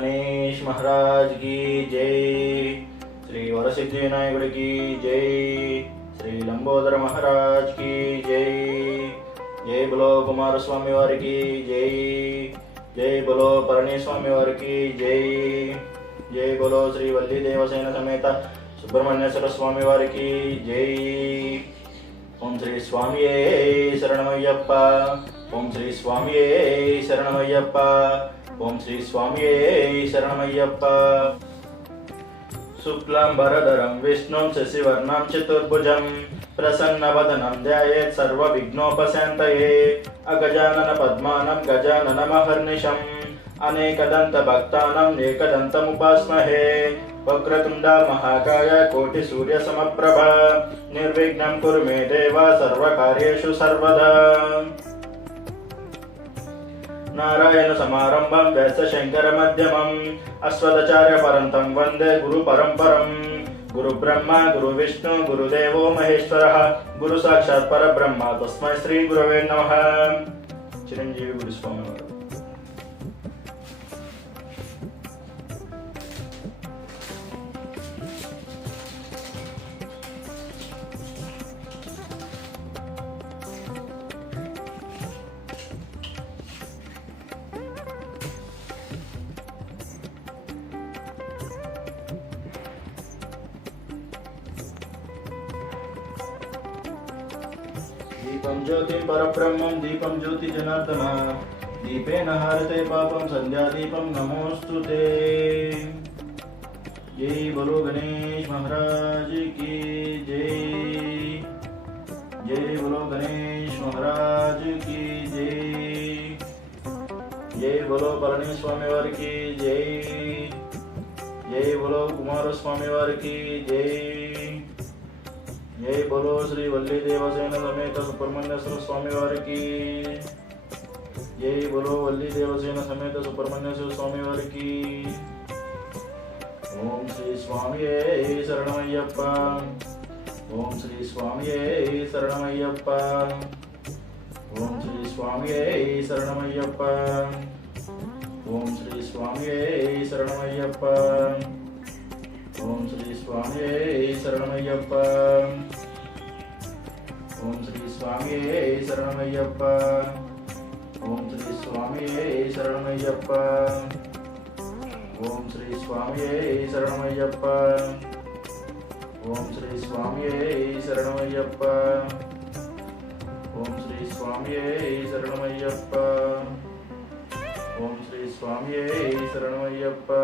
गणेश महाराज की जय। श्री वरसिद्धि विनायकुడి की जय। श्री लंबोदर महाराज की जय। जय बोलो कुमार स्वामी वारी की जय। जय बोलो पळनी स्वामी वारी की जय। जय बोलो श्री वल्ली देवसेन समेत सुब्रह्मण्येश्वर स्वामी वारी की जय। ओम श्री स्वामिये शरणमय्यप्पा। ओम श्री स्वामिये शरणमय्यप्पा। ओम श्री स्वामिये शरणमय्यप्पा। शुक्लांबरधरं विष्णुं शशिवर्णं चतुर्भुजं प्रसन्नवदनं ध्यायेत् सर्वविघ्नोपशान्तये। अगजानन पद्मानं गजाननमहर्निशम् अनेकदन्तभक्तानां एकदन्तमुपास्महे। वक्रतुण्डा महाकाय कोटिसूर्यसमप्रभा निर्विघ्नं कुरु मे देव सर्वकार्येषु सर्वदा। नारायण समारंभं व्यासशंकर मध्यमम् अस्मदाचार्य पर्यन्तं वन्दे गुरु परम्परम्। गुरु ब्रह्मा गुरु विष्णु गुरुदेवो महेश्वरः गुरु साक्षात् परब्रह्म तस्मै श्री गुरवे नमः। चिरंजीवी गुरु स्वामी वाరు। दीपं ज्योतिं परब्रह्मं दीपं ज्योति जनार्दन दीपेन हरते पापं संध्यादीपं नमोस्तुते। जय बोलो गणेश महाराज की जय। जय बोलो गणेश महाराज की जय। जय बोलो पळनी स्वामी वारी की जय। जय बोलो कुमार स्वामी वारी की जय। जय बोलो श्री वल्ली देवसेन समेत सुब्रह्मण्येश्वर स्वामी वारी की। जय बोलो वल्ली देवसेन समेत सुब्रह्मण्येश्वर स्वामी वारी की। ओम श्री स्वामिये शरणमय्यप्पा। ओम श्री स्वामिये शरणमय्यप्पा। ओम श्री स्वामिये शरणमय्यप्पा। ओम श्री स्वामिये शरणमय्यप्पा। ओम श्री स्वामिये शरणमय्यप्पा। ओम श्री स्वामिये शरणमय्यप्पा। ओम श्री स्वामिये शरणमय्यप्पा। ओम श्री स्वामिये शरणमय्यप्पा। ओम श्री स्वामिये शरणमय्यप्पा। ओम श्री स्वामिये शरणमय्यप्पा। ओम श्री स्वामिये शरणमय्यप्पा।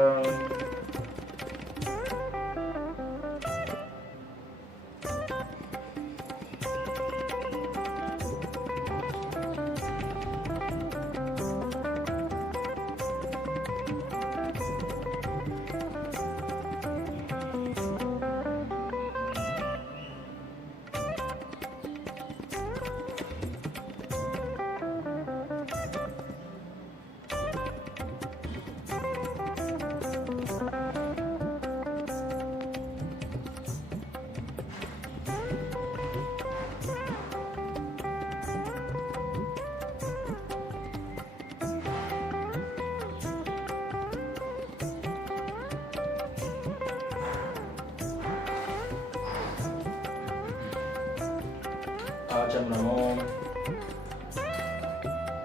आचमनमो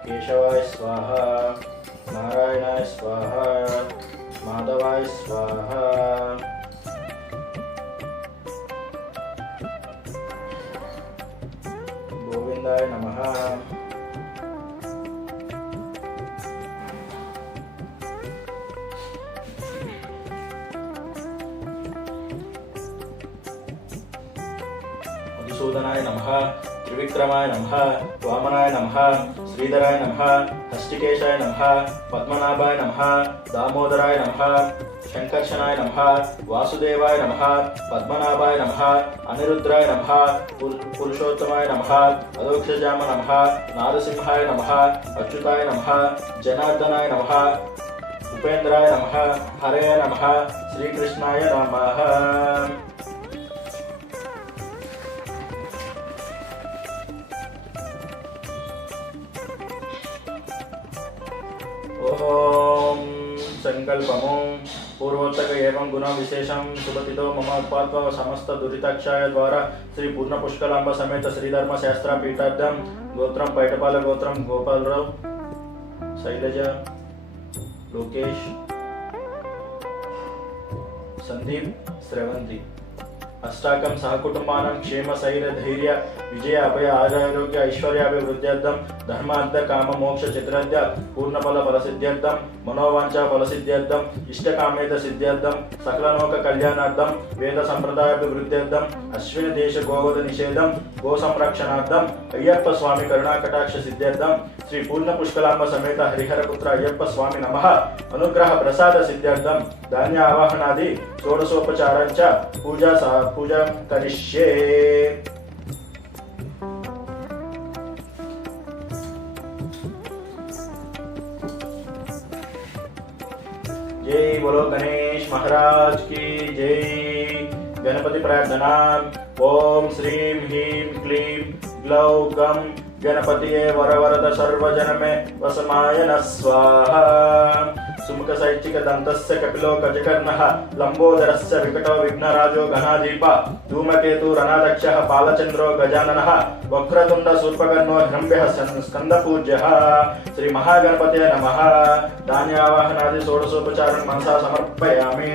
केशवाय स्वाहा। नारायणाय स्वाहा। माधवाय स्वाहा। गोविंदाय नमः। मधुसूदनाय नमः। त्रिविक्रमाय नमः। वामनाय नमः। श्रीधराय नमः। हस्तिकेशाय नमः। पद्मनाभाय नमः। दामोदराय नमः। शंकर्षणाय नमः। वासुदेवाय नमः। पद्मनाभाय नमः। अनिरुद्राय नमः। पुरुषोत्तमाय नमः। अदोक्षजाम नमः। नारसिंहाय नमः। अच्युताय नमः। जनार्दनाय नमः। उपेन्द्राय नमः। हरे नमः। श्रीकृष्णाय नमः। ओम संकल्पमु पूर्वोत्तक एवं गुण विशेषम शुभतिथो मम उत्पात्व समस्त दुरिताक्षाय द्वारा श्री पूर्ण पुष्कलांब समेत श्रीधर्म शास्त्र पीठार्थम गोत्रम पैटपाल गोत्रम गोपालराव शैलजा लोकेश संदीप श्रवंती अष्टाकं सहकुटुंबानां क्षेम स्थैर्य धैर्य विजय अभय आरोग्य ऐश्वर्याभिवृद्ध्यर्थं धर्मार्थ काम मोक्ष चतुरार्थ पूर्णफल फलसिद्ध्यर्थं मनोवांछा फलसिद्ध्यर्थं इष्टकामेत सिद्ध्यर्थं सकललोक कल्याणार्थं वेद संप्रदायाभिवृद्ध्यर्थं अश्विन देश गोवध निषेधं गो संरक्षणार्थं अय्यप्प स्वामी करुणाकटाक्ष सिद्ध्यर्थं श्री पूर्ण पुष्कलांब समेत हरिहर पुत्र अय्यप्प स्वामी नमः अनुग्रह प्रसाद सिद्ध्यर्थं धान्य आवाहनादि षोडशोपचारांच पूजा करिष्ये। जय बोलो गणेश महाराज की जय। गणपति प्रार्थना। ओम श्रीं ह्रीं क्लीं ग्लौं गं गणपतिये वरवरद सर्वजनमे वसमाय नः स्वाहा। सुमुख सैचिक दंतस्य कपिलो गजकर्णः लंबोदरस्य विकटो विघ्नराजो घनाधीप धूमकेतु रणदक्षः पालचंद्रो गजाननः वक्रतुंड शूर्पकर्णो हिरण्यः स्कंदपूज्यः। श्री महागणपतये नमः। धान्यावाहनादि षोडशोपचारं मनसा समर्पयामि।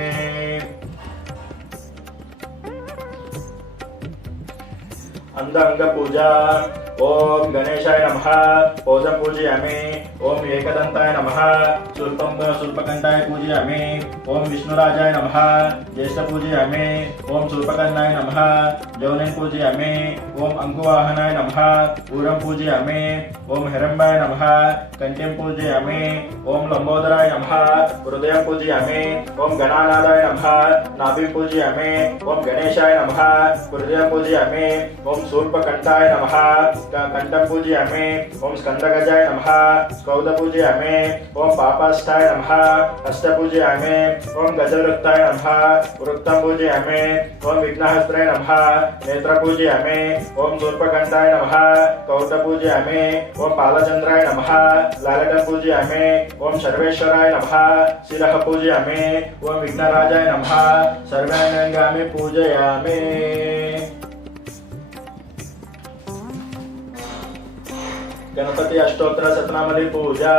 अंग पूजा। ओम गणेशाय नमः। ओजं पूजयामि। ओम एकदंताय नमः। शूर्पकंठाय पूजयामि। ओम विष्णुराजाय नमः। ज्येष्ठ पूजयामि। ओम शूर्पकर्णाय नमः। जौनेन पूजयामि। ओम अंकुवाहनाय नमः। ऊरं पूजयामि। ओम हिरण्मयाय नमः। कंठं पूजयामि। ओम लंबोदराय नमः। हृदयं पूजयामि। ओम गणानादाय नमः। नाभिं पूजयामि। ओम गणेशाय नमः। हृदयं पूजयामि। ओम शूर्पकंठाय नमः। कंठं पूजयामि। ओम स्कंदगजाय नमः। स्कौद पूजयामि। ओम पापाष्टाय नमः। हस्त पूजयामि। ओम गजवृत्ताय नमः। वृत्तं पूजयामि। ओम विघ्नहस्ताय नमः। नेत्र पूजयामि। ओम शूर्पकंठाय नमः। कौट पूजयामि। ओम बालचंद्राय नमः। लालटं पूजयामि। ओम सर्वेश्वराय नमः। शिरः पूजयामि। ओम विघ्नराजाय नमः। सर्वाण्यंगानि पूजयामि। गणपति अष्टोत्तर शतनामनि पूजा।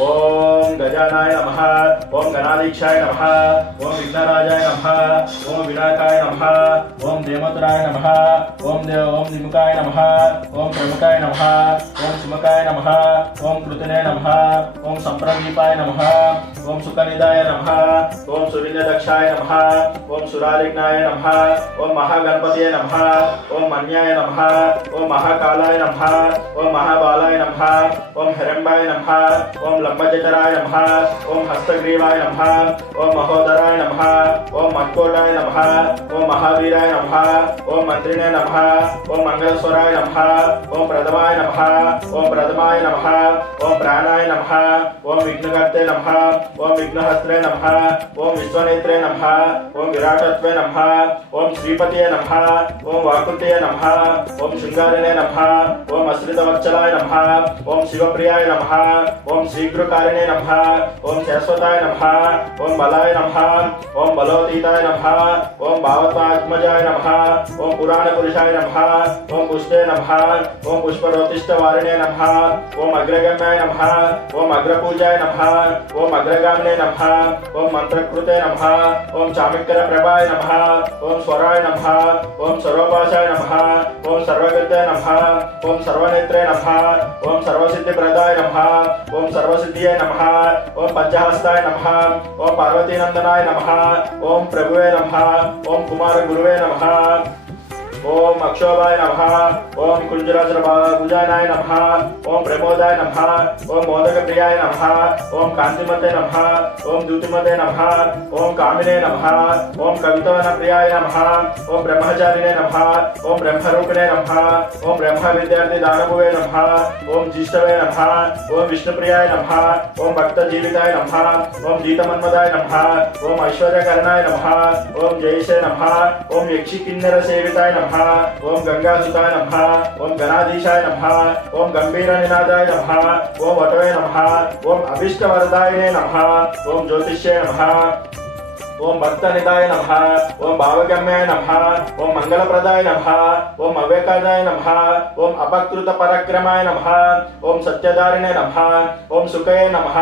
ओम गजानाय नमः। ओम गणाधीक्षाय नमः। ओम विघ्नराजाय नमः। ओम विनायकाय नमः। ओम देवतराय नमः। ओम दिमुखाय नमः। ओम प्रमुखाय नमः। ओम सुमुखाय नमः। ओम कृतने नमः। ओम संप्रदीपाय नमः। ओम सुकनिदाय नमः। ओम सूर्यदक्षाय नमः। ओम सुरालिग्नाय नमः। ओम महागणपतये नमः। ओम मन्याय नमः। ओम महाकालाय नमः। ओम महाबालाय नमः। ओम हिरण्मयाय नमः। ओम लंबजठराय नमः। ओम हस्तग्रीवाय नमः। ओम महोदराय नमः। ओम मत्कोटाय नमः। ओम महावीराय नमः। ओम मंत्रिणे नमः। ओम मंगलस्वराय नमः। ओम प्रथमाय नमः। ओम प्रथमाय नमः। ओम प्राणाय नमः। ओम विघ्नकर्ते नमः। ओम विघ्नहस्त्रे नमः। ओम विश्वनेत्रे नमः। ओम विराटत्वे नमः। ओम श्रीपतये नमः। ओम वाकुतये नमः। ओम शृंगारिणे नमः। ओम अश्रितवत्सलाय नमः। ओम शिवप्रियाय नमः। ओम शीघ्रकारिणे नमः। ओम शाश्वताय नमः। ओम बलाय नमः। ओम बलोतीताय नमः। ओम भावत्वात्मजाय नमः। ओम पुराणपुरुषाय नमः। ओम पुष्टे नमः। ओम पुष्परोतिष्ठवारिणे नमः। ओम अग्रगम्याय नमः। ओम अग्रपूजाय नमः। ओम अग्रगामिने नमः। ओम मंत्रकृते नमः। ओम चामिक्रप्रभाय नमः। ओम स्वराय नमः। ओम सर्वभाषाय नमः। ओम सर्वगते नमः। ओम सर्वनेत्रे नमः। ओम सर्वसिद्धिप्रदाय नमः। ओम सर्वसिद्धिये नमः। ओम पंचहस्ताय नमः। ओम पार्वतीनंदनाय नमः। ओम प्रभुवे नमः। ओम कुमार गुरुवे नमः। ओम अक्षोभाय नमः। ओम कुंजराजभुजानाय नमः। ओम प्रमोदाय नमः। ओम मोदकप्रियाय नमः। ओम कांतिमते नमः। ओम द्युतिमते नमः। ओम कामिने नमः। ओम कवितवनप्रियाय नमः। ओम ब्रह्मचारिणे नमः। ओम ब्रह्मरूपिणे नमः। ओम ब्रह्म विद्यार्थी दानभुवे नमः। ओम जिष्टवे नमः। ओम विष्णुप्रियाय नमः। ओम भक्तजीविताय नमः। ओम जीतमन्मदाय नमः। ओम ऐश्वर्यकरणाय नमः। ओम जयसे नमः। ओम यक्षिकिन्नर सेविताय नमः। नमः ओम गंगासुताय नमः ओम गणाधीशाय नमः ओम गंभीरनिनादाय नमः ओम वटवे नमः ओम अभीष्टवरदायिने नमः ओम ज्योतिष्ये नमः ओम भक्तनिधाय नमः ओम भावगम्याय नमः ओम मंगलप्रदाय नमः ओम अव्यकादाय नमः ओम अपकृत पराक्रमाय नमः ओम सत्यधारिणे नमः ओम सुखये नमः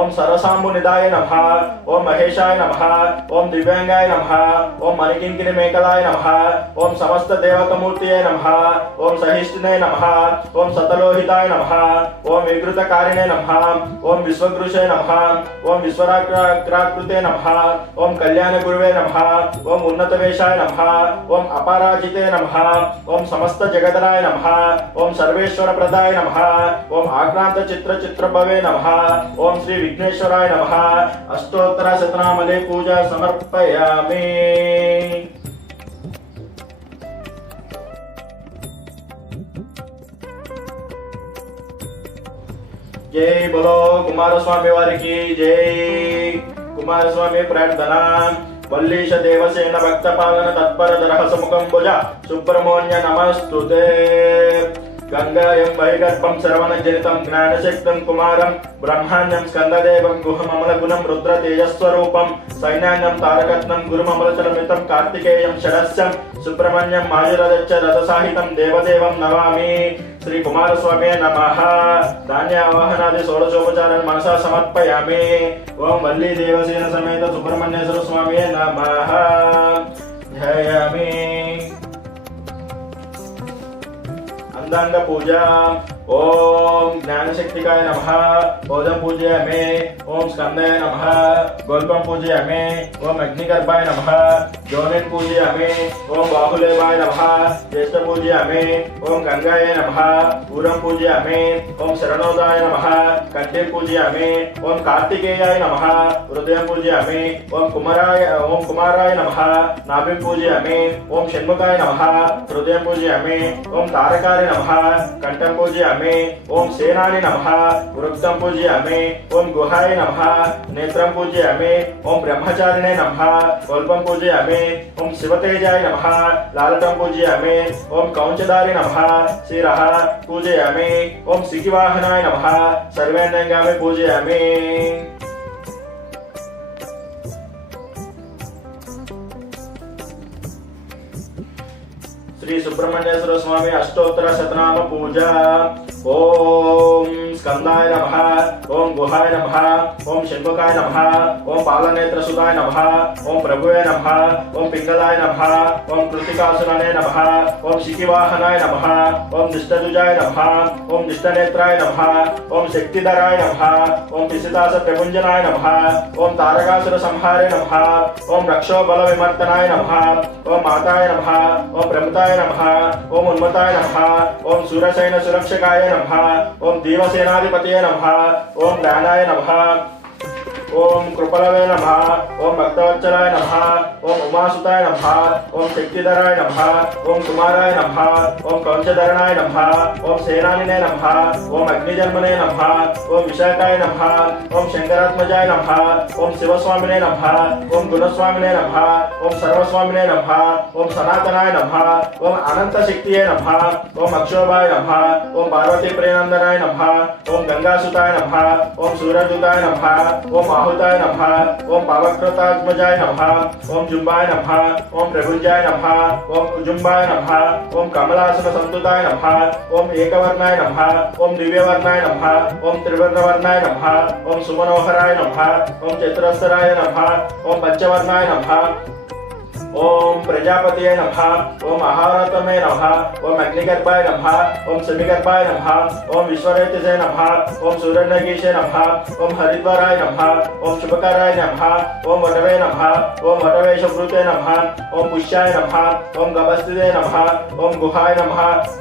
ओम सरसाम्बुनिधाय नमः ओम महेशाय नमः ओम दिव्यांगाय नमः ओम मणिकिंकिणी मेखलाय नमः ओम समस्त देवतमूर्तये नमः ओम सहिष्णुने नमः ओम सतलोहिताय नमः ओम विकृतकारिणे नमः ओम विश्वकृषे नमः ओम विश्वराकृते नमः ओम कल्याण गुरुवे नमः ओम उन्नतवेशाय नमः ओम अपराजिते नमः ओम समस्त जगदराय नमः ओम सर्वेश्वर प्रदाय नमः ओम आक्रांत चित्रभवे नमः ओम श्री विघ्नेश्वराय नमः अष्टोत्तर शतनामले पूजा समर्पयामि। जय बोलो कुमारस्वामी वारिकी जय। कुमारस्वामी प्रार्थना वल्लीश देवसेन भक्त पालन तत्पर दरह समुखं भुजा सुब्रह्मण्य नमस्तुते। गंगायं वैगर्भं श्रवणजनितं ज्ञानशक्तं कुमारं ब्रह्माण्यं स्कन्ददेवं गुहममलगुणं रुद्रतेजस्वरूपं सैन्यान्यं तारकत्नं गुरुममलचलमितं कार्तिकेयं षडस्यं सुब्रह्मण्यं मायुरदच्च रथसाहितं देवदेवं नमामि। श्री कुमारस्वामी नमः। धान्यावाहनादि षोडशोपचारान् मनसा समर्पयामि। ओम वल्ली देवसेन समेत सुब्रह्मण्येश्वर स्वामी नमः। ध्यायामि। अंगांग पूजा ओम ज्ञानशक्तिकाय नमः ओदम पूजयामि। ओम स्कंदाय नमः गोल्पं पूजयामि। ओम अग्निगर्भाय नमः जोनिं पूजयामि। ओम बाहुलेवाय नमः ज्येष्ठ पूजयामि। ओम गंगाय नमः पूरं पूजयामि। ओम शरणोदाय नमः कंठे पूजयामि। ओम कार्तिकेयाय नमः हृदयं पूजयामि। ओम कुमाराय नमः नाभिं पूजयामि। ओम षण्मुखाय नमः हृदयं पूजयामि। ओम तारकाय नमः कंठं पूजयामि। ओम सेनानि नमः वृक्तं पूजयामि। ओम गुहाय नमः नेत्रं पूजयामि। ओम ब्रह्मचारिणे नमः कल्पं पूजयामि। ओम शिवतेजाय नमः लालटं पूजयामि। ओम कौंचधारि नमः शिरः पूजयामि। ओम सिकिवाहनाय नमः सर्वेन्द्रियाणि पूजयामि। श्री सुब्रह्मण्येश्वर स्वामी अष्टोत्तर शतनाम पूजा। ओम स्कंदाय नमः ओम गुहाय नमः ओम षण्मुखाय नमः ओम बालनेत्रसुताय नमः ओम प्रभुवे नमः ओम पिंगलाय नमः ओम कृतिकासुरने नमः ओम शिखिवाहनाय नमः ओम दिष्टदुजाय नमः ओम दिष्टनेत्राय नमः ओम शक्तिधराय नमः ओम पिसितास प्रभुंजनाय नमः ओम तारकासुर संहारे नमः ओम रक्षोबल विमर्तनाय नमः ओम माताय नमः ओम प्रमुताय नमः ओम उन्मताय नमः ओम सूरसेन सुरक्षकाय नमः ओम देवसेनाधिपतये नमः ओम ज्ञानाय नमः ओम कृपलवे नमः ओम भक्तवत्सलाय नमः ओम उमासुताय नमः ओम शक्तिधराय नमः ओम कुमाराय नमः ओम कंचधरणाय नमः ओम सेनानिने नमः ओम अग्निजन्मने नमः ओम विशाखाय नमः ओम शंकरात्मजाय नमः ओम शिवस्वामिने नमः ओम गुणस्वामिने नमः ओम सर्वस्वामिने नमः ओम सनातनाय नमः ओम अनंत शक्तिये नमः ओम अक्षोभाय नमः ओम पार्वती प्रियनंदनाय नमः ओम गंगासुताय नमः ओम सूर्यदूताय नमः ओम आहुताय नमः ओम पावकृतात्मजाय नमः ओम जुम्बाय नमः ओम प्रभुंजाय नमः ओम कुजुम्बाय नमः ओम कमलासन संतुताय नमः ओम एकवर्णाय नमः ओम दिव्यवर्णाय नमः ओम त्रिवर्णवर्णाय नमः ओम सुमनोहराय नमः ओम चतुरस्राय नमः ओम पंचवर्णाय नमः ओम प्रजापतिये नमः ओम आहारतमे नमः ओम अग्निगर्भाय नमः ओम समिगर्भाय नमः ओम विश्वरेतसे नमः ओम सूर्यनगीशे नमः ओम हरिद्वाराय नमः ओम शुभकराय नमः ओम वटवे नमः ओम वटवेशभृते नमः ओम पुष्याय नमः ओम गभस्तिते नमः ओम गुहाय नमः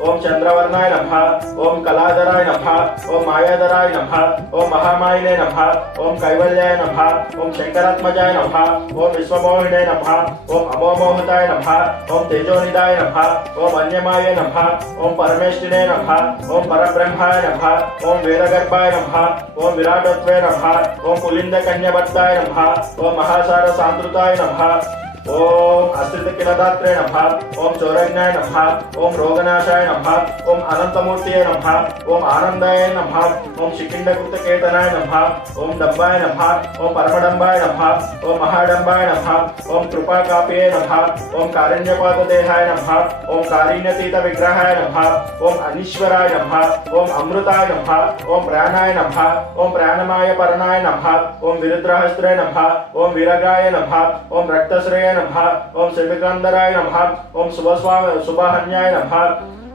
ओम चंद्रवर्णाय नमः ओम कलाधराय नमः ओम मायाधराय नमः ओम महामायिने नमः ओम कैवल्याय नमः ओम शंकरात्मजाय नमः ओम विश्वमोहिने नमः ओम अमोमोहताय नमः ओम तेजोनिधाय नमः ओम अन्यमाय नमः ओम परमेष्ठिने नमः ओम परब्रह्माय नमः ओम वेदगर्भाय नमः ओम विराटत्वे नमः ओम पुलिंद कन्याभट्टाय नमः ओम महासार सांतृताय नमः ओम अस्त्रितकिलदात्रे नमः, ओम चौरज्ञाय नमः, ओम रोगनाशाय नमः, ओम अनंतमूर्तिये नमः, ओम आनंदाय नमः, ओम शिखिंडकृतकेतनाय नमः, ओम डंबाय नमः, ओम परमडंबाय नमः, ओम महाडंबाय नमः, ओम कृपाकाप्ये नमः, ओम कारुण्यपाददेहाय नमः, ओम कारुण्यतीत विग्रहाय नमः, ओम अनीश्वराय नमः, ओम अमृताय नमः, ओम प्राणाय नमः, ओम प्राणमाय परणाय नमः, ओम विरुद्रहस्त्रे नमः, ओम वीरगाय नमः, ओम रक्तश्रेय नमः, ओम शिवकंदराय नमः, ओम सुबहन्याय नमः,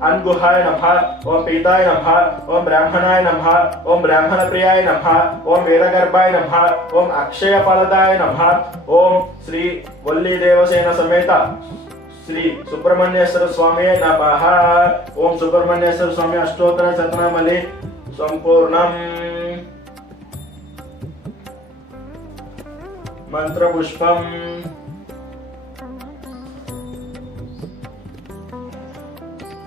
अनगुहाय नमः, ओम पीताय नमः, ओम ब्राह्मणाय नमः, ओम ब्राह्मण प्रियाय नमः, ओम वेदगर्भाय नमः, ओम अक्षय फलदाय नमः, ओम श्री वल्ली देवसेन समेत श्री सुब्रह्मण्येश्वर स्वामी नमः। ओम सुब्रह्मण्येश्वर स्वामी अष्टोत्तर शतनामलि संपूर्णम।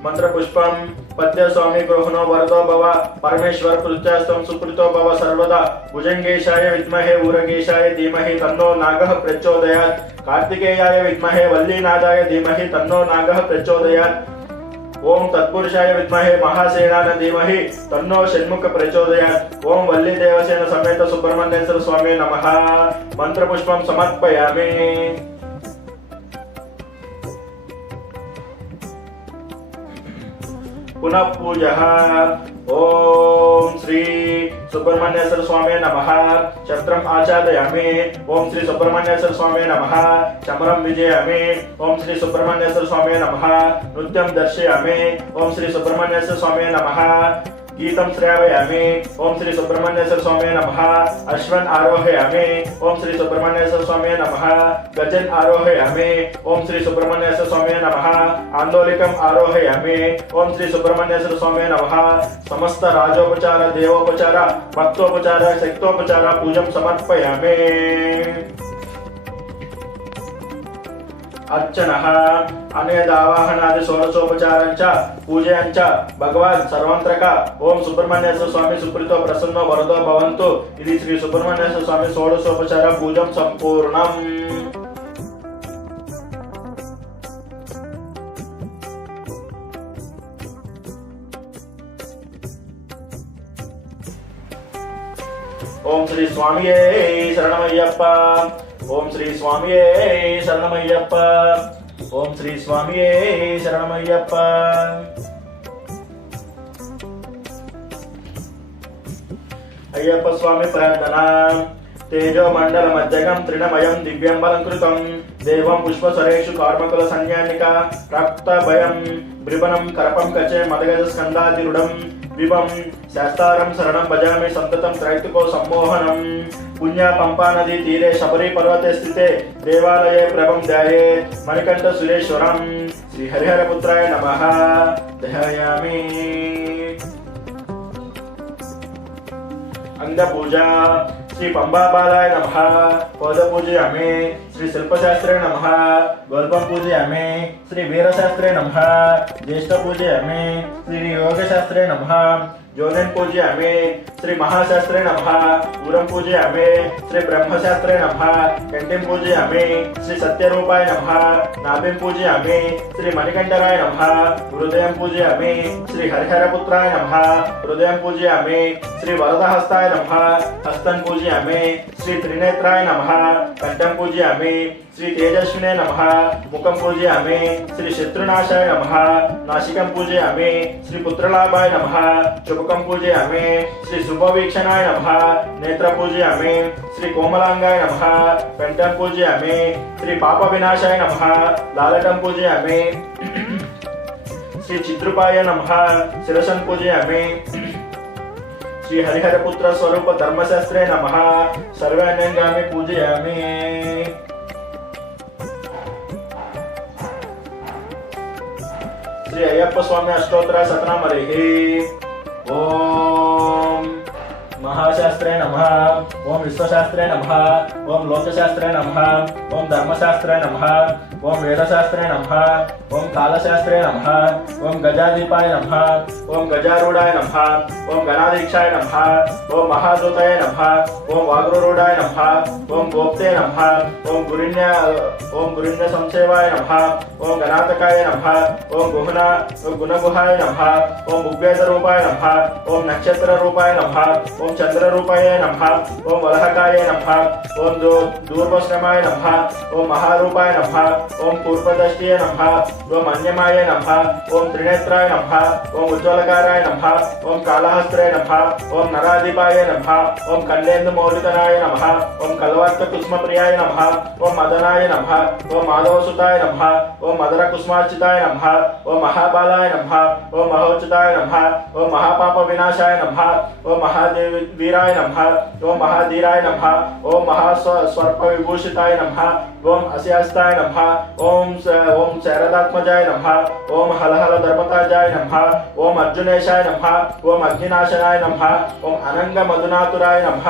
मंत्र पुष्पम पद्य स्वामी ग्रहणो वरदो भव परमेश्वर कृत्यास्तं सुकृतो भव सर्वदा भुजंगेशाय विद्महे ऊरगेशाय धीमहि तन्नो नागः प्रचोदयात् कार्तिकेयाय विद्महे वल्लीनाथाय धीमहि तन्नो नागः प्रचोदयात् ओम तत्पुरुषाय विद्महे महासेनाय धीमहि तन्नो षण्मुख प्रचोदयात् ओम वल्ली देवसेन समेत सुब्रह्मण्येश्वर स्वामी नमः। मंत्र पुष्पं समर्पयामि। पुनः पूजः। ओम श्री सुब्रह्मण्येश्वर स्वामी नमः। छत्रम् आचादयामि। ओम श्री सुब्रह्मण्येश्वर स्वामी नमः। चमरं विजयामि। ओम श्री सुब्रह्मण्येश्वर स्वामी नमः। नृत्यं दर्शयामि। ओम श्री सुब्रह्मण्येश्वर स्वामी नमः। गीतं श्रावयामि। ओम श्री सुब्रह्मण्येश्वर स्वामी नमः। अश्वन् आरोहयामि। ओम श्री सुब्रह्मण्येश्वर स्वामी नमः। गजन् आरोहयामि। ओम श्री सुब्रह्मण्येश्वर स्वामी नमः। आंदोलिकम् आरोहयामि। ओम श्री सुब्रह्मण्येश्वर स्वामी नमः। समस्त राजोपचार देवोपचार भक्तोपचार शक्तोपचार पूजं समर्पयामि। अर्चनः अनेदावाहनादि षोडशोपचारञ्च पूजयञ्च भगवान् सर्वंत्रक ओम सुब्रह्मण्येश्वर स्वामी सुकृतो प्रसन्नो वरदो भवन्तु इति श्री सुब्रह्मण्येश्वर स्वामी षोडशोपचार पूजं संपूर्णम्। ओम श्री स्वामिये शरणमय्यप्प। ओम श्री स्वामिये शरणमय्यप्प। ओम श्री स्वामिये शरणमय्यप्प। अय्यप्प स्वामी प्रार्थना। तेजो मंडल मध्यगम तृणमयं दिव्यंबलंकृतं देवं पुष्पसरेषु कार्मकुल संज्ञानिका रक्त भयं ब्रिबनं करपं कचे मदगज स्कंदातिरुडं विभं शास्तारं शरणं भजामि संततं त्रैतुको सम्मोहनं। पुण्य पंपा नदी तीरे शबरी पर्वते स्थिते देवालये प्रभं ध्यायेत् मणिकंठ सुरेश्वरं श्री हरिहरपुत्राय नमः। ध्यायामि। अंग पूजा। श्री पंबा बालाय नमः। पद पूजयामि। श्री शिल्पशास्त्रे नमः। गोल्पं पूजयामि। श्री वीरशास्त्रे नमः। ज्येष्ठ पूजयामि। श्री योगशास्त्रे नमः। योनिं पूजयामि। श्री महाशास्त्रे नमः। पूरं पूजयामि। श्री ब्रह्मशास्त्रे नमः। कंठिं पूजयामि। श्री सत्यरूपाय नमः। नाभिं पूजयामि। श्री मणिकंठराय नमः। हृदयं पूजयामि। श्री हरिहरपुत्राय नमः। हृदयं पूजयामि। श्री वरदहस्ताय नमः। हस्तं पूजयामि। श्री त्रिनेत्राय नमः। कंठं पूजयामि। श्री तेजस्विने नमः। मुखं पूजयामि। श्री शत्रुनाशाय नमः। नासिकं पूजयामि। श्री पुत्रलाभाय नमः। चुबकं पूजयामि। श्री शुभवीक्षणाय नमः। नेत्र पूजयामि। श्री कोमलांगाय नमः। कंठं पूजयामि। श्री पापविनाशाय नमः। लालटं पूजयामि। श्री चिद्रूपाय नमः। शिरसं पूजयामि। श्री हरिहरपुत्र स्वरूप धर्मशास्त्रे नमः। सर्वाण्यंगामि पूजयामि। श्री अय्यप्प स्वामी अष्टोत्तर शतनामलिः। ओम महाशास्त्रे नमः। ओम विश्वशास्त्रे नमः। ओम लोकशास्त्रे नमः। ओम धर्मशास्त्रे नमः। ओम वेदशास्त्रे नमः। ओम कालशास्त्रे नमः। ओम गजाधिपाय नमः। ओम गजारूढ़ाय नमः। ओम गणाधीक्षाय नमः। ओम महादूताय नमः। ओम वाग्रूढ़ाय नमः। ओम गोप्ते नमः। ओम गुरिण्य संसेवाय नमः। ओम गणातकाय नमः। ओम गुणगुहाय नमः। ओम उग्वेद रूपाय नमः। ओम नक्षत्र रूपाय नमः। ओम चंद्र रूपाय नमः। ओम वलहकाय नमः। ओम दूरवश्रमाय नमः। ओम महारूपाय नमः। ओम पूर्वदृष्टिये नमः। ओम अन्यमाय नमः। ओम त्रिनेत्राय नमः। ओम उज्ज्वलकाराय नमः। ओम कालहस्त्रे नमः। ओम नराधिपाय नमः। ओम कण्डेन्दुमौलितनाय नमः। ओम कल्वार्ककुसुमप्रियाय नमः। ओम मदनाय नमः। ओम माधवसुताय नमः। ओम मदरकुसुमार्चिताय नमः। ओम महाबालाय नमः। ओम महोचिताय नमः। ओम महापाप विनाशाय नमः। ओम महावीराय नमः। ओम महाधीराय नमः। ओम महास्वर्प विभूषिताय नमः। ओम अस्यास्ताय नमः। ओम शरदात्मजाय नमः। ओम हलहल धर्मताजाय नमः। ओम अर्जुनेशाय नमः। ओम अग्निनाशनाय नमः। ओम अनंग मधुनातुराय नमः।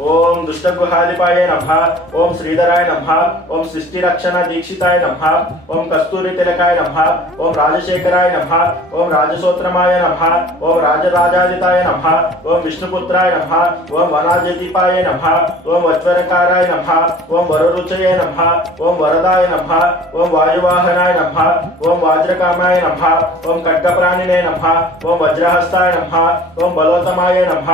ओम दुष्टगुहाधिपाय नमः। ओम श्रीधराय नमः। ओम सृष्टिरक्षण दीक्षिताय नमः। ओम कस्तूरी तिलकाय नमः। ओम राजशेखराय नमः। ओम राजसोत्रमाय नमः। ओम राजराजादिताय नमः। ओम विष्णुपुत्राय नमः। ओम वनाजदीपाय नमः। ओम वज्रकाराय नमः। ओम वररुचये नमः। ओम वरदाय नमः। ओम वायुवाहनाय नमः। ओम वाज्रकामाय नमः। ओम खड्गप्राणिने नमः। ओम वज्रहस्ताय नमः। ओम बलोत्तमाय नमः।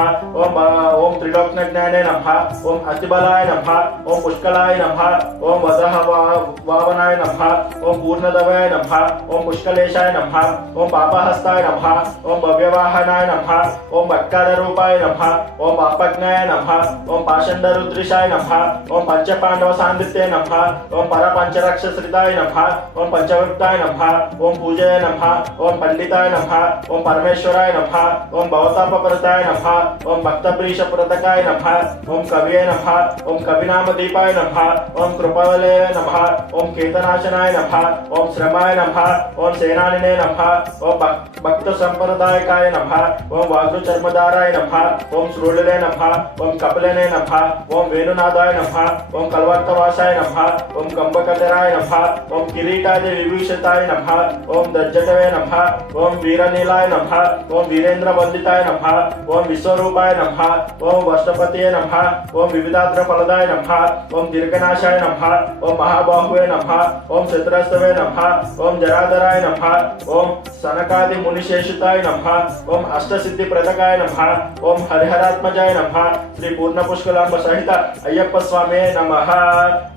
ओम त्रिलोक्यज्ञाने नमः। ओम अतिबलाय नमः। ओम पुष्कलाय नमः। ओम वदहवावनाय नमः। ओम पूर्णदवाय नमः। ओम पुष्कलेशाय नमः। ओम पापहस्ताय नमः। ओम भव्यवाहनाय नमः। ओम भक्तारूपाय नमः। ओम पापज्ञाय नमः। ओम पाषण्डरुद्रिशाय नमः। ओम पंचपांडव सांदित्ये नमः। ओम परपंचरक्षसृताय नमः। ओम पंचवक्ताय नमः। ओम पूजय नमः। ओम पंडिताय नमः। ओम परमेश्वराय नमः। ओम भवतापप्रताय नमः। ओम भक्तप्रीशप्रतकाय नमः। ओम कविये नमः। ओम कविनामदीपाय नमः। ओम कृपावले नमः। ओम केतनाशनाय नमः। ओम श्रमाय नमः। ओम सेनानिने नमः। ओम भक्त संप्रदायकाय नमः। ओम वाग्चर्मदाराय नमः। ओम श्रूलिने नमः। ओम कपिलने नमः। ओम वेणुनादाय नमः। ओम कल्वर्तवासाय नमः। ओम कंबकधराय नमः। ओम किरीटादि विभूषिताय नमः। ओम दज्जटवे नमः। ओम वीरनीलाय नमः। ओम वीरेन्द्रवन्दिताय नमः। ओम विश्वरूपाय नमः। ओम वष्टपतये नमः। ओम विविधात्र फलदाय नमः। ओम दीर्घनाशाय नमः। ओम महाबाहुवे नमः। ओम शत्रस्तवे नमः। ओम जराधराय नमः। ओम सनकादि मुनिशेषिताय नमः। ओम अष्टसिद्धि प्रदकाय नमः। ओम हरिहरात्मजाय नमः। श्री पूर्ण पुष्कलांब सहित अय्यप्प स्वामी नमः।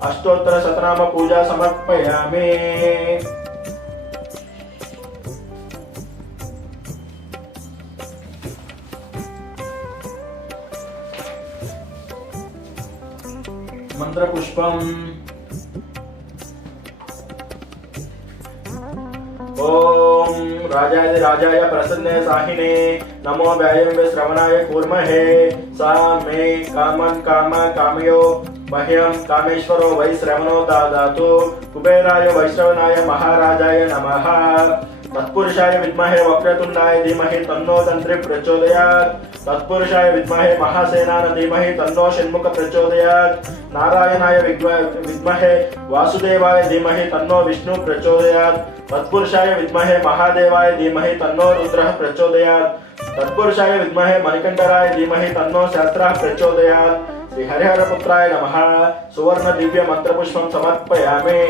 अष्टोत्तर शतनाम पूजा समर्पयामि। मंत्र पुष्पम। ओम राजाय प्रसन्ने साहिने नमो व्यायम्बे श्रवणाय कूर्महे सा मे कामयो मह्यं कामेश्वरो वै श्रवणो दादातु कुबेराय वैश्रवणाय महाराजाय नमः। तत्पुरुषाय विद्महे वक्रतुंडाय धीमहि तन्नो तंत्री प्रचोदयात्। तत्पुरुषाय विद्महे महासेनाय धीमहि तन्नो षण्मुख प्रचोदयात्। नारायणाय विद्महे वासुदेवाय धीमहि तन्नो विष्णु प्रचोदयात्। तत्पुरुषाय विद्महे महादेवाय धीमहि तन्नो रुद्रः प्रचोदयात्। तत्पुरुषाय विद्महे मणिकंठराय धीमहि तन्नो शास्त्रः प्रचोदयात्। श्री हरिहरपुत्राय नमः। सुवर्ण दिव्य मंत्र पुष्पं समर्पयामि।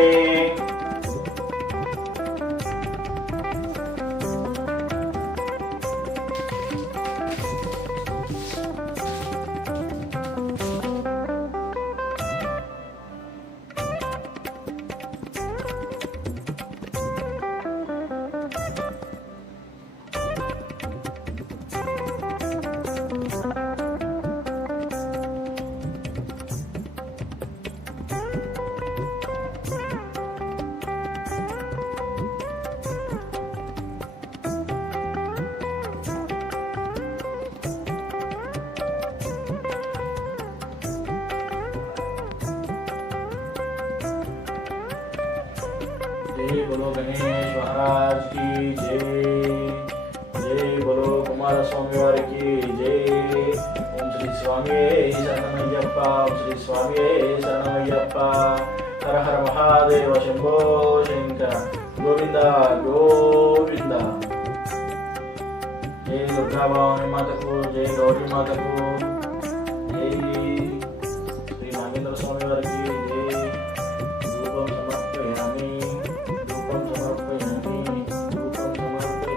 जय बोलो गणेश महाराज की जय। जय बोलो కుమారస్వామి వారికి జై. ఓం శ్రీ స్వామి శరణమయ్యప్ప. ఓం శ్రీ స్వామి శరణమయ్యప్ప. హర హర మహాదేవ శంభో శంకర. గోవింద గోవింద. జై దుర్గాభవాని మాతకు, జై గౌరీ మాతకు, జై శ్రీ నాగేంద్ర స్వామి వారికి జై. ధూపం సమర్పయామి, ధూపం సమర్పయామి, ధూపం సమర్పయామి.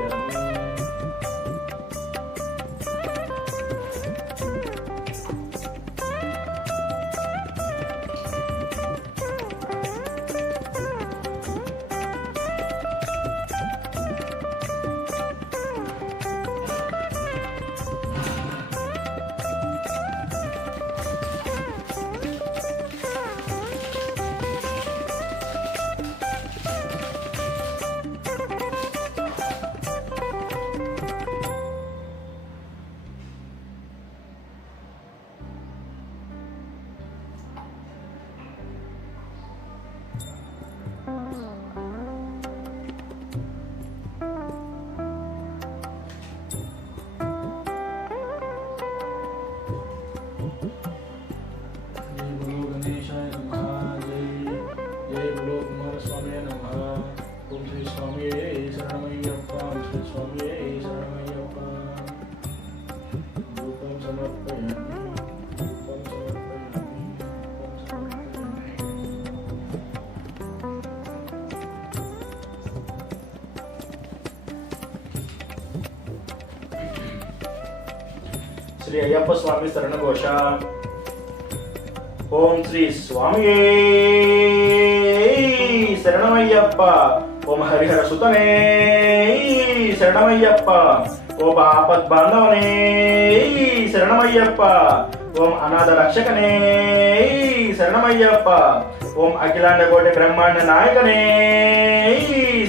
శ్రీ అయ్యప్ప స్వామి శరణఘోష. ఓం శ్రీ స్వామి శరణమయ్యప్ప. ఓం హరిహర సుతనే శరణమయ్యప్ప. ఓం ఆపద్ బాంధవనే శరణమయ్యప్ప. ఓం అనాథ రక్షకనే శరణమయ్యప్ప. ఓం అఖిలాండ కోటి బ్రహ్మాండ నాయకనే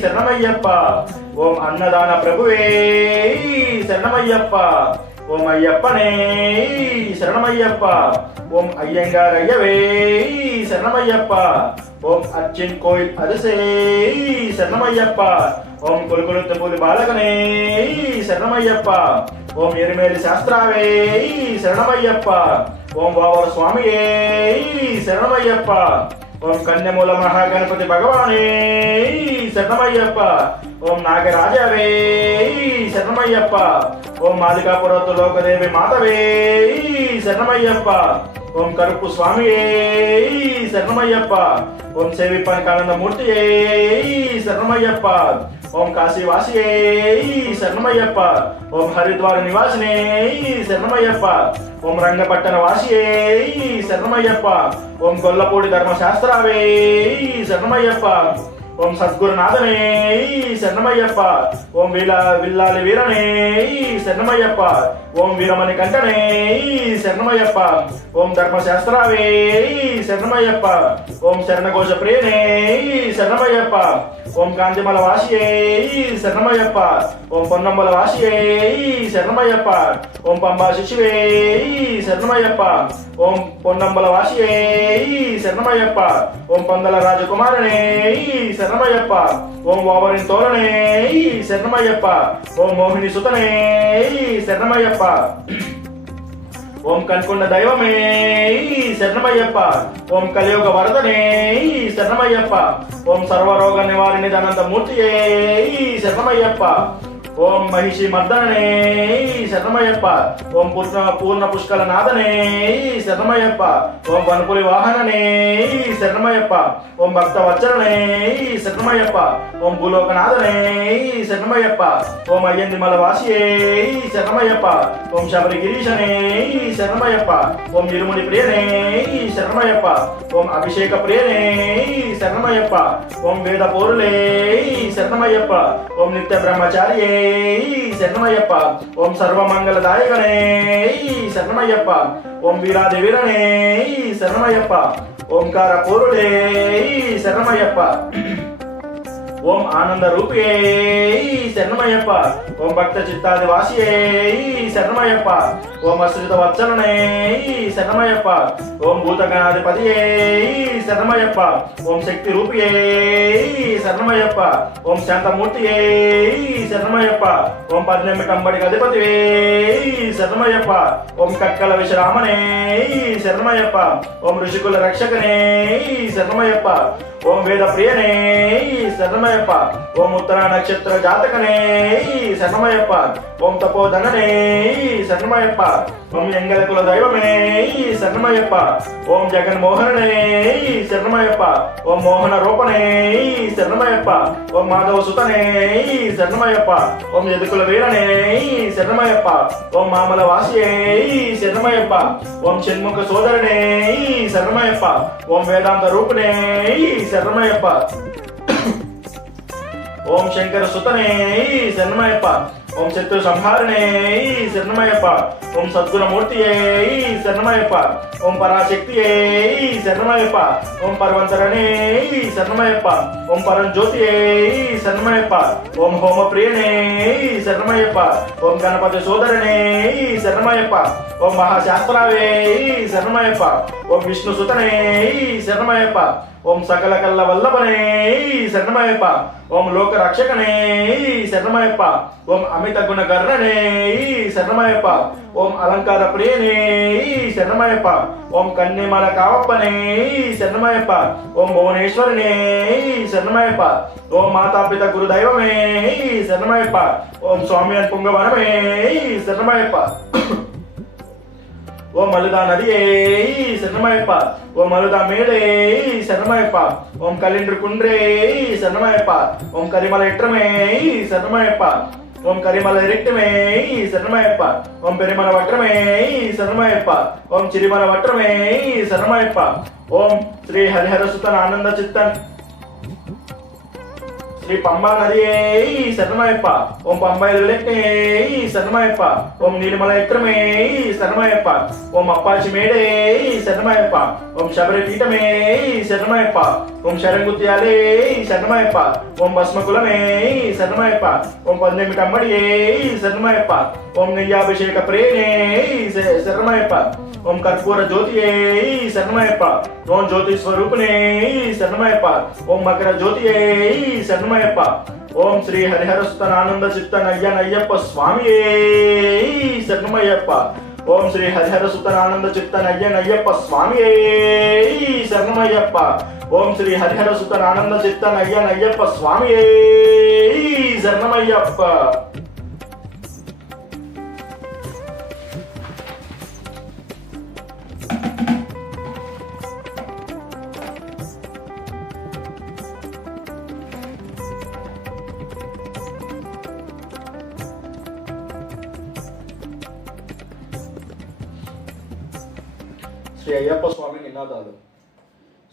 శరణమయ్యప్ప. ఓం అన్నదాన ప్రభువే శరణమయ్యప్ప. ఓం అయ్యప్పనే శరణమయ్యప్ప. ఓం అయ్యంగారయ్యవే శరణమయ్యప్ప. ఓం అర్చిన్ కోయిల్ అరిసే శరణమయ్యప్ప. ఓం కొలుకులు తెపులి బాలకనే శరణమయ్యప్ప. ఓం ఎరిమేలి శాస్త్రావే శరణమయ్యప్ప. ఓం వావర స్వామియే శరణమయ్యప్ప. ఓం కన్యమూల మహాగణపతి భగవానే శరణమయ్యప్ప. ఓం నాగరాజవే శరణమయ్యప్ప. ఓం మాలికాపురత్తు లోకదేవి మాతవే శరణమయ్యప్ప. ఓం కరుపు స్వామియే శరణమయ్యప్ప. ఓం సేవిపనకానందమూర్తియే శరణమయ్యప్ప. ఓం కాశీవాసియే శరణమయ్యప్ప. ఓం హరిద్వార నివాసినే శరణమయ్యప్ప. ఓం రంగపట్టణ వాసియే శరణమయ్యప్ప. ఓం గొల్లపూడి ధర్మశాస్త్రావే శరణమయ్యప్ప. ఓం సద్గురునాథనే శరణమయ్యప్ప. ఓం విల్లాలి వీరనే శరణమయ్యప్ప. ఓం వీరమణి కంఠనే శరణమయ్యప్ప. ఓం ధర్మశాస్త్రావే శరణమయ్యప్ప. ఓం శరణఘోష ప్రియనే శరణమయ్యప్ప. ఓం కాంతిమల వాసియే శరణమయ్యప్ప. ఓం పొన్నమ్మల వాసియే శరణమయ్యప్ప. ఓం పంబా శిశువే శరణమయ్యప్ప. ఓం పొన్నమ్మల వాసియే శరణమయ్యప్ప. ఓం పొందల రాజకుమారనే శరణమయ్యప్ప. ఓం వావరిన్ తోరణే శరణమయ్యప్ప. ఓం మోహిని సుతనే శరణమయ్యప్ప. ఓం కన్కొండ దైవమే శరణమయ్యప్ప. ఓం కలియుగ వరదనే శరణమయ్యప్ప. ఓం సర్వరోగ నివారిణి అనంతమూర్తియే శరణమయ్యప్ప. ఓం మహిషి మర్దననే శరణమయ్యప్ప. ఓం పూర్ణ పుష్కల నాథనే శరణమయ్యప్ప. ఓం వనపులి వాహననే శరణమయ్యప్ప. ఓం భక్త వచ్చరనే శరణమయ్యప్ప. ఓం భూలోకనాథనే శరణమయ్యప్ప. ఓం అయ్యందిమల వాసియే శరణమయ్యప్ప. ఓం శబరి గిరీశనే శరణమయ్యప్ప. ఓం ఇరుముడి ప్రియనే శరణమయ్యప్ప. ఓం అభిషేక ప్రియనే శరణమయ్యప్ప. ఓం వేద పౌరులే శరణమయ్యప్ప. ఓం నిత్య బ్రహ్మచారియే శరణమయ్యప్ప. ఓం సర్వమంగళదాయకనే శరణమయ్యప్ప. ఓం వీరాది వీరనే శరణమయ్యప్ప. ఓంకార పూరుడే శరణమయ్యప్ప. ఓం ఆనంద రూపియే శరణమయ్యప్ప. ఓం భక్త చిత్తాది వాసియే శరణమయ్యప్ప. ఓం అశ్రిత వత్సలనే శరణమయ్యప్ప. ఓం భూతగణాధిపతియే శరణమయ్యప్ప. ఓం శక్తి రూపియే శరణమయ్యప్ప. ఓం శాంతమూర్తియే శరణమయ్యప్ప. ఓం పద్నెమ్మిటంబడికి అధిపతివే శరణమయ్యప్ప. ఓం కక్కల విశ్రామనే శరణమయ్యప్ప. ఓం ఋషికుల రక్షకనే శరణమయ్యప్ప. ఓం వేద ప్రియనే శరణమయ్యప్ప. ఓం ఉత్తర నక్షత్ర జాతకనే శరణమయ్యప్ప. ఓం తపోధననే శరణమయ్యప్ప. ఓం ఎంగల కుల దైవమే శరణమయ్యప్ప. ఓం జగన్మోహననే శరణమయ్యప్ప. ఓం మోహన రూపనే శరణమయ్యప్ప. ఓం మాధవ సుతనే శరణమయ్యప్ప. ఓం యదుకుల వీరనే శరణమయ్యప్ప. ఓం మామల వాసియే శరణమయ్యప్ప. ఓం షణ్ముఖ సోదరనే శరణమయ్యప్ప. ఓం వేదాంత రూపనే శరణమయ్యప్ప. ఓం శంకర సుతనే శరణమయ్యప్ప. ఓం శత్రు సంహారణే శరణమయ్యప్ప. ఓం సద్గుణమూర్తియే శరణమయ్యప్ప. ఓం పరాశక్తియే శరణమయ్యప్ప. ఓం పరవంతరణే శరణమయ్యప్ప. ఓం పరంజ్యోతియే శరణమయ్యప్ప. ఓం హోమప్రియనే శరణమయ్యప్ప. ఓం గణపతి సోదరనే శరణమయ్యప్ప. ఓం మహాశాస్త్రావే శరణమయ్యప్ప. ఓం విష్ణు సుతనే శరణమయ్యప్ప. ఓం సకల కల్ల వల్లభనే శరణమయ్యప్ప. ఓం లోక రక్షకనే శరణమయ్యప్ప. ఓం అమిత గుణ గర్ణనే శరణమయ్యప్ప. ఓం అలంకార ప్రియనే శరణమయ్యప్ప. ఓం కన్నిమల కావప్పనే శరణమయ్యప్ప. ఓం భువనేశ్వరనే శరణమయ్యప్ప. ఓం మాతాపిత గురుదైవమే శరణమయ్యప్ప. ఓం స్వామి అని పుంగవనమే శరణమయ్యప్ప. ఓం మలుదా నదియే శరణమయ్యప్ప. ఓం మలుదా మేడే శరణమయ్యప్ప. ఓం కలిండ్రు కుండ్రే శరణమయ్యప్ప. ఓం కరిమల ఎట్రమే శరణమయ్యప్ప. ఓం కరిమల ఎరిక్టమే శరణమయ్యప్ప. ఓం పెరిమల వట్రమే శరణమయ్యప్ప. ఓం చిరిమల వట్రమే శరణమయ్యప్ప. ఓం శ్రీ హరిహర సుతన్ ఆనంద చిత్తన్ శ్రీ పంబా నదియే శరణమయ్యప్ప. ఓం పంబైలు లెక్కే శరణమయ్యప్ప. ఓం నీలిమల ఎక్రమే శరణమయ్యప్ప. ఓం అప్పాచి మేడే శరణమయ్యప్ప. ఓం శబరి పీఠమే శరణమయ్యప్ప. ఓం శరంగుత్యాలే శరణమయ్యప్ప. ఓం భస్మకులమే శరణమయ్యప్ప. ఓం పద్దెనిమిటమ్మడియే శరణమయ్యప్ప. ఓం నెయ్యాభిషేక ప్రేనే శరణమయ్యప్ప. ఓం కర్పూర జ్యోతియే శరణమయ్యప్ప. ఓం జ్యోతి స్వరూపునే శరణమయ్యప్ప. ఓం మకర జ్యోతియే శరణమయ్యప్ప. ఓం శ్రీ హరిహర సుతన్ ఆనంద చిత్తన్ అయ్యప్ప స్వామియే శరణమయ్యప్ప. ఓం శ్రీ హరిహర సుతన్ ఆనంద చిత్తన్ అయ్యప్ప స్వామియే శరణమయ్యప్ప. ఓం శ్రీ హరిహర సుతన్ ఆనంద చిత్తన్ అయ్యప్ప స్వామియే శరణమయ్యప్ప. శ్రీ అయ్యప్ప స్వామి నినాదాలు.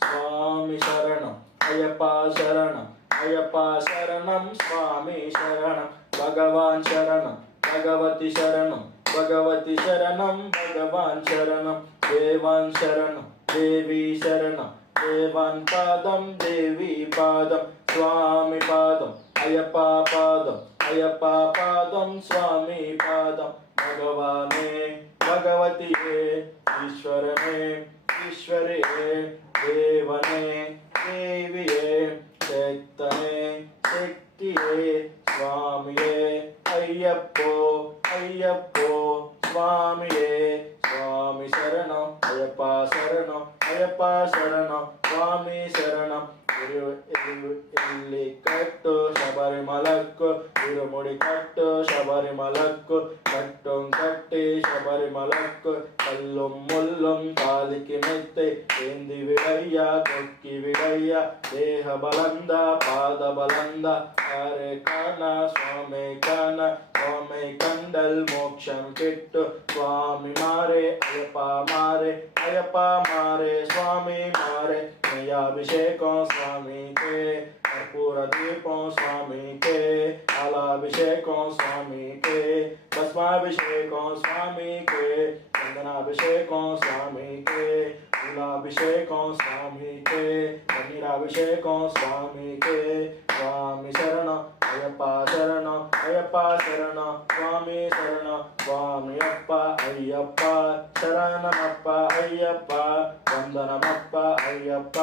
స్వామి శరణం అయ్యప్ప శరణం అయ్యప్ప శరణం స్వామి శరణం భగవాన్ శరణం భగవతి శరణం భగవతి శరణం భగవాన్ శరణం దేవాన్ శరణం దేవి శరణం దేవాన్ పాదం దేవి పాదం స్వామి పాదం అయ్యప్ప పాదం అయ్యప్ప పాదం స్వామి పాదం భగవానే భగవతియే ఈశ్వరనే ఈశ్వరే దేవనే దేవియే శక్తనే శక్తియే స్వామియే అయ్యప్పో అయ్యప్పో స్వామియే స్వామి శరణం అయ్యప్ప శరణం అయ్యప్ప శరణం స్వామి శరణం ఎల్లి కట్టు శబరిమలకు ఇరుముడి కట్టు శబరిమలకు కట్టం కట్టి శబరిమలకు కల్లుం ముల్లుం కాలికి మెత్తే ఏంది విడయ్య కొక్కి విడయ్య దేహ బలంద పాద బలంద అరే కాన స్వామి కాన స్వామి కండల్ మోక్షం కిట్టు స్వామి మారే అయ్యప్ప మారే అయ్యప్ప మారే స్వామి మారే నయాభిషేకం స్వామికే కర్పూర దీపం స్వామికే అలాభిషేకం స్వామికే భస్మాభిషేకం స్వామికే చందనాభిషేకం స్వామికే పూలాభిషేకం స్వామికే, పన్నీరాభిషేకం స్వామికే. స్వామి శరణం అయ్యప్ప శరణం, అయ్యప్ప శరణం స్వామి శరణం, స్వామి అప్ప అయ్యప్ప శరణమప్ప అయ్యప్ప, వందనమప్ప అయ్యప్ప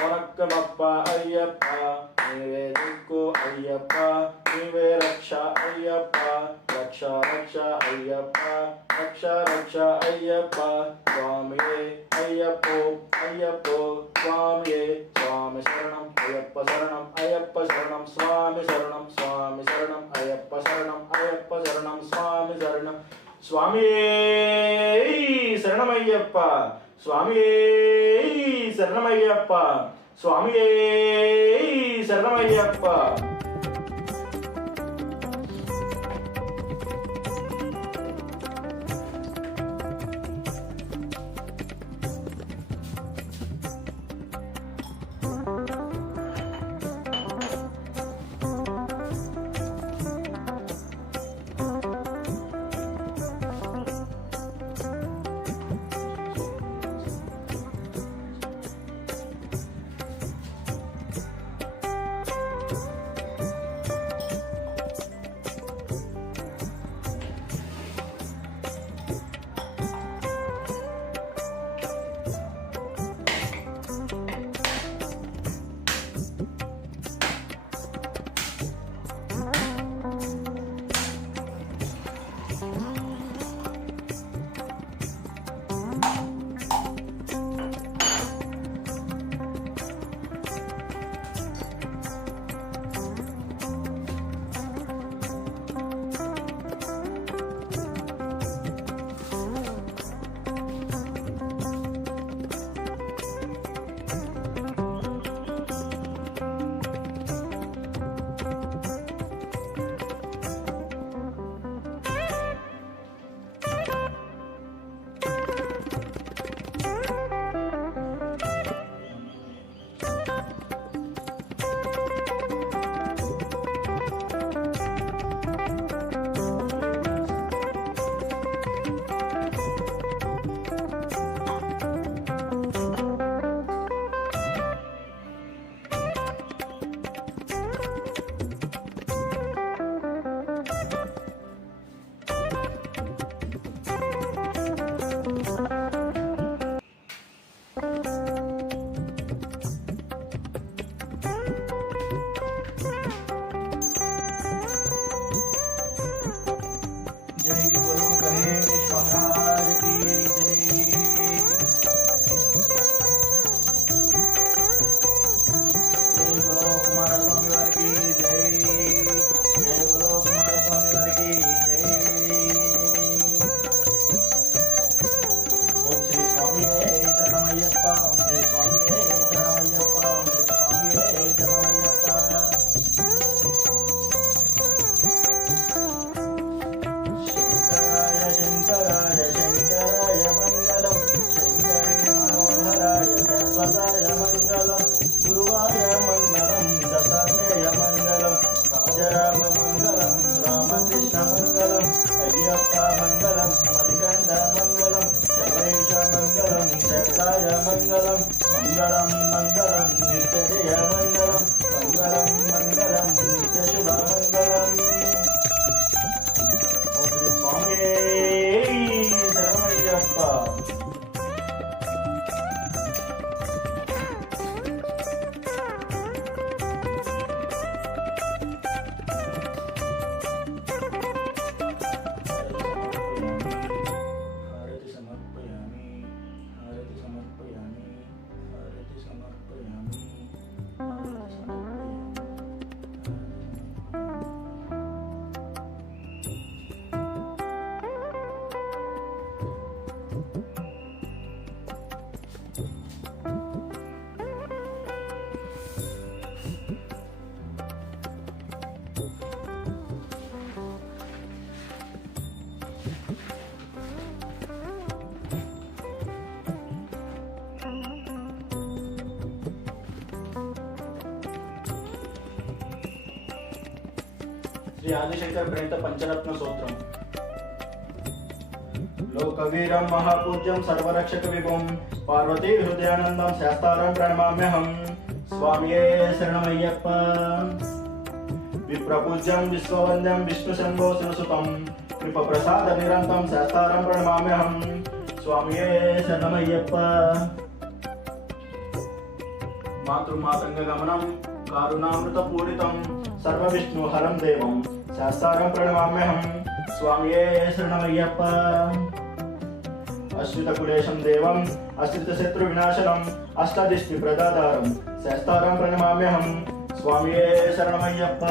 వనక్కమప్ప అయ్యప్ప. నీవే దిక్కు అయ్యప్ప, నీవే రక్ష అయ్యప్ప, రక్ష రక్ష అయ్యప్ప, రక్ష రక్ష అయ్యప్ప. స్వామియే అయ్యప్పో అయ్యప్పో స్వామియే, స్వామి శరణం అయ్యప్ప శరణం, అయ్యప్ప శరణం స్వామి శరణం, స్వామి శరణం అయ్యప్ప శరణం, అయ్యప్ప శరణం స్వామి శరణం. స్వామియే శరణమయ్యప్ప, స్వామియే శరణమయ్యప్ప, స్వామియే శరణమయ్యప్ప. మంగళం గురువాయ మంగళం దత్తాత్రేయ మంగళం రాజరామ మంగళం రామకృష్ణ మంగళం అయ్యప్ప మంగళం మణికంఠ మంగళం శబరీష మంగళం శరణాయ మంగళం మంగళం మంగళం నిత్యజయ మంగళం మంగళం మంగళం నిత్యశుభ మంగళం. ఓ శ్రీ స్వామి శరణమయ్యప్ప. శ్రీ ఆదిశంకర ప్రణీత పంచరత్న సూత్రం. లోకవీరం మహాపూజ్యం సర్వరక్షక విభుం పార్వతీ హృదయానందం శాస్తారం ప్రణమామ్యహం. స్వామియే శరణమయ్యప్ప. విప్రపూజ్యం విశ్వవంద్యం విష్ణు శంభో శివసుతం కృప ప్రసాద నిరంతం శాస్తారం ప్రణమామ్యహం. స్వామియే శరణమయ్యప్ప. మాతృమాతంగ గమనం కారుణామృత పూరితం సర్వ విష్ణు హరం దేవం శాస్తారం ప్రణమామ్యహం. స్వామియే శరణమయ్యప్ప. అశ్రిత కులేశం దేవం అశ్రిత శత్రు వినాశనం అష్టదిష్టి ప్రదాదారం శాస్తారం ప్రణమామ్యహం. స్వామియే శరణమయ్యప్ప.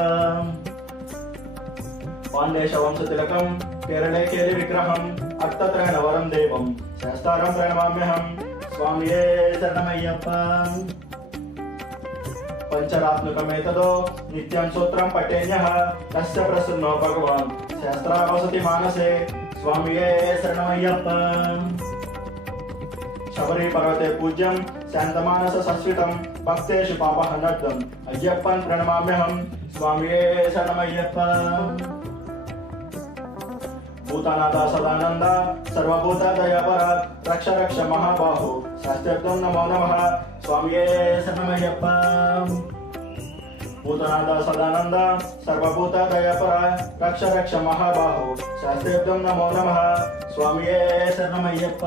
పాండేశ వంశ తిలకం కేరళే కేలి విగ్రహం అర్థత్రయణ వరం దేవం శాస్తారం ప్రణమామ్యహం. స్వామియే శరణమయ్యప్ప. పంచరాత్మకమేతదో నిత్యం సూత్రం పఠేన్యః తస్య ప్రసన్నో భగవాన్ శాస్త్రావసతి మానసే. స్వామియే శరణమయ్యప్ప. శబరి పర్వతే పూజ్యం శాంతమానస సంస్కృతం భక్తేషు పాపహనర్థం అయ్యప్పన్ ప్రణమామ్యహం. స్వామియే శరణమయ్యప్ప. భూతానాథ సదానంద సర్వభూత దయాపర రక్ష రక్ష మహాబాహు శాస్త్రర్థం నమో నమః. స్వామియే శరణమయ్యప్ప. భూతనాథ సదానంద సర్వభూత దయాపర రక్ష రక్ష మహాబాహు శాస్త్రర్థం నమో నమః. స్వామియే శరణమయ్యప్ప.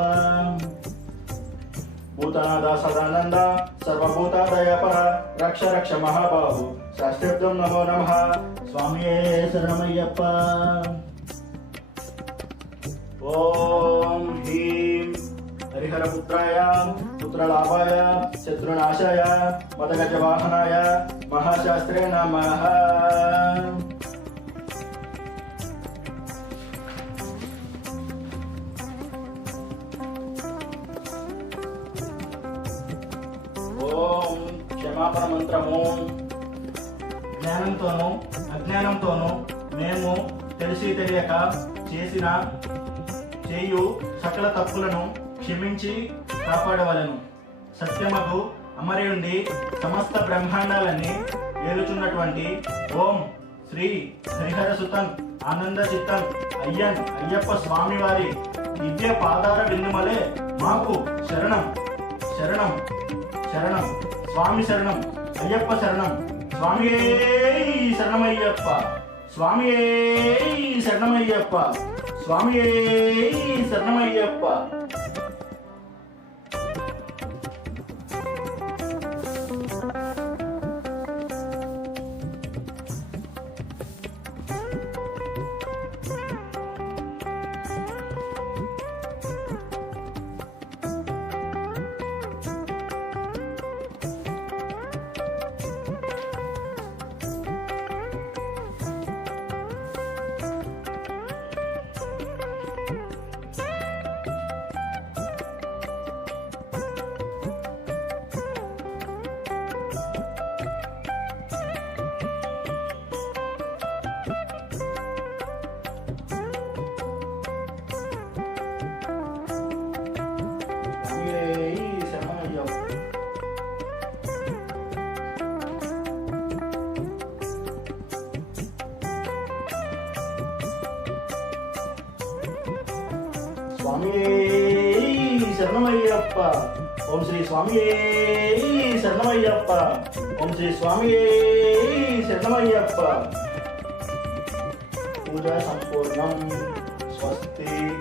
భూతనాథ సదానంద సర్వభూత దయాపర రక్ష రక్ష మహాబాహు శాస్త్రర్థం నమో నమః. స్వామియే శరణమయ్యప్ప. ఓం హ్రీం హరిహరపుత్రాయ పుత్రలాభాయ శత్రునాశాయ మదగజవాహనాయ మహాశాస్త్రే నమః. ఓం క్షమాపణ మంత్రము. జ్ఞానంతోనూ అజ్ఞానంతోనూ మేము తెలిసి తెలియక చేయు సకల తప్పులను క్షమించి కాపాడవలను. సత్యమకు అమరేయుండి సమస్త బ్రహ్మాండాలన్నీ ఏలుచున్నటువంటి ఓం శ్రీ హరిహర సుతన్ ఆనంద చిత్తన్ అయ్యప్ప స్వామి వారి దివ్య పాదార బిందుమలే మాకు శరణం శరణం శరణం. స్వామి శరణం అయ్యప్ప శరణం. స్వామియే శరణమయ్యప్ప. స్వామియే శరణమయ్యప్ప. స్వామియే శరణమయ్యప్ప. స్వామియే శరణమయ్యప్ప. ఓం శ్రీ స్వామియే శరణమయ్యప్ప. ఓం శ్రీ స్వామియే శరణమయ్యప్ప. పూజ సంపూర్ణం. స్వస్తి.